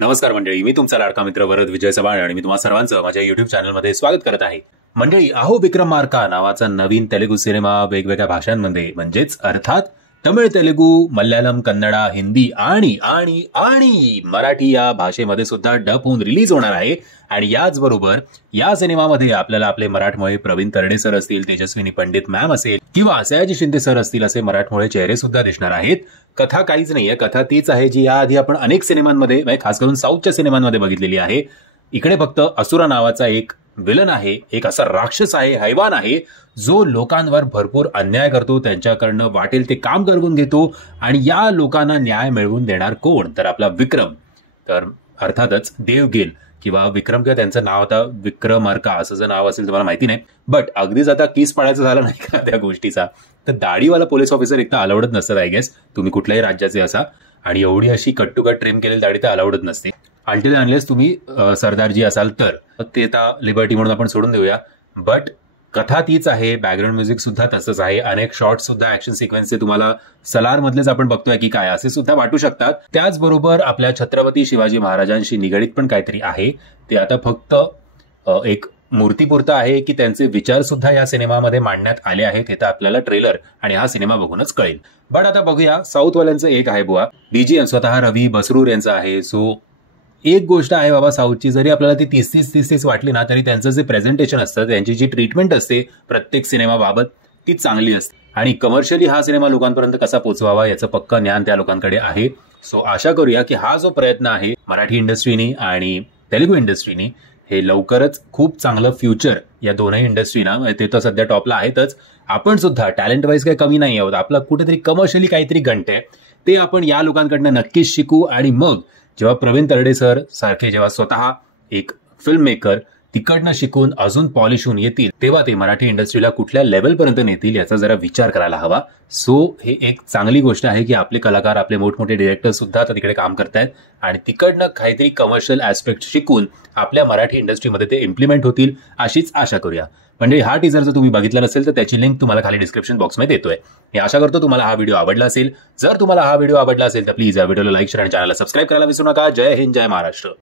नमस्कार मंडळी, मी तुमचा लाडका मित्र वरद विजय चव्हाण आणि मी तुम्हा सर्वांचं माझ्या युट्यूब चॅनलमध्ये स्वागत करत आहे. मंडळी, अहो विक्रमार्का नावाचा नवीन तेलुगू सिनेमा वेगवेगळ्या भाषांमध्ये म्हणजेच अर्थात तमिळ, तेलुगू, मल्याळम, कन्नडा, हिंदी आणि आणि आणि मराठी या भाषेमध्ये सुद्धा डब होऊन रिलीज होणार आहे. आणि याचबरोबर या सिनेमामध्ये आपल्याला आपले मराठमोळे प्रवीण तरडे सर असतील, तेजस्विनी पंडित मॅम असेल किंवा सयाजी शिंदे सर असतील असे मराठमोळे चेहरे सुद्धा दिसणार आहेत. कथा काहीच नाहीये, कथा तीच आहे जी याआधी आपण अनेक सिनेमांमध्ये, खास करून साऊथच्या सिनेमांमध्ये बघितलेली आहे. इकडे फक्त असुरा नावाचा एक विलन आहे, एक असा राक्षस आहे, हैवान आहे, जो लोकांवर भरपूर अन्याय करतो, त्यांच्याकडनं वाटेल ते काम करून घेतो. आणि या लोकांना न्याय मिळवून देणार कोण? तर आपला विक्रम. तर अर्थातच देवगेल किंवा विक्रम किंवा त्यांचं नाव आता विक्रमार्का असं जर नाव असेल तुम्हाला माहिती नाही, बट अगदीच आता केस पाडायचं झालं नाही का त्या गोष्टीचा, तर दाढीवाला पोलीस ऑफिसर एक तर अलाउडच नसतं आय गेस, तुम्ही कुठल्याही राज्याचे असा. आणि एवढी अशी कट टू कट ट्रिम केलेली दाढी तर अलाउडच नसते अंटिल अनलेस तुम्ही सरदारजी असाल तर. ते आता लिबर्टी म्हणून आपण सोडून देऊया. बट कथा तीच आहे, बॅकग्राऊंड म्युझिक सुद्धा तसंच आहे, अनेक शॉर्ट सुद्धा ऍक्शन सिक्वेन्सचे तुम्हाला सलार मधलेच आपण बघतोय की काय असे सुद्धा वाटू शकतात. त्याचबरोबर आपल्या छत्रपती शिवाजी महाराजांशी निगडीत पण काहीतरी आहे. ते आता फक्त एक मूर्तीपुरतं आहे की त्यांचे विचार सुद्धा या सिनेमामध्ये मांडण्यात आले आहेत, हे तर आपल्याला ट्रेलर आणि हा सिनेमा बघूनच कळेल. बट आता बघूया, साऊथवाल्यांचं एक आहे बुवा, बीजीएम स्वतः रवी बसरूर यांचा आहे. सो एक गोष्ट आहे बाबा साऊथची, जरी आपल्याला ती 30-30 वाटली ना, तरी त्यांचं जे प्रेझेंटेशन असतं, त्यांची जी ट्रीटमेंट असते प्रत्येक सिनेमाबाबत ती चांगली असते. आणि कमर्शियली हा सिनेमा लोकांपर्यंत कसा पोहोचवावा याचं पक्का ज्ञान त्या लोकांकडे आहे. सो आशा करूया की हा जो प्रयत्न आहे मराठी इंडस्ट्रीनी आणि तेलुगू इंडस्ट्रीनी, हे लवकरच खूप चांगलं फ्युचर या दोनही इंडस्ट्रीना, ते तर सध्या टॉपला आहेतच, आपण सुद्धा टॅलेंट वाईज काही कमी नाही आहोत, आपलं कुठेतरी कमर्शियली काहीतरी घंटे ते आपण या लोकांकडनं नक्कीच शिकू. आणि मग जेव्हा प्रवीण तरडे सर सारखे जेव्हा स्वतः एक फिल्म मेकर तिकडनं शिकून अजून पॉलिश होऊन येतील, तेव्हा ते मराठी इंडस्ट्रीला कुठल्या लेवलपर्यंत नेतील याचा जरा विचार करायला हवा. सो हे एक चांगली गोष्ट आहे की आपले कलाकार, आपले मोठमोठे डिरेक्टर सुद्धा आता तिकडे काम करतायत आणि तिकडनं काहीतरी कमर्शियल ऍस्पेक्ट शिकून आपल्या मराठी इंडस्ट्रीमध्ये ते इम्प्लिमेंट होतील अशीच आशा करूया. म्हणजे हा टीजर जर तुम्ही बघितला नसेल तर त्याची लिंक तुम्हाला खाली डिस्क्रिप्शन बॉक्समध्ये देतोय. मी आशा करतो तुम्हाला हा व्हिडिओ आवडला असेल. जर तुम्हाला हा व्हिडिओ आवडला असेल तर प्लीज या व्हिडिओला लाईक, शेअर आणि चॅनलला सबस्क्राईब करायला विसरू नका. जय हिंद, जय महाराष्ट्र.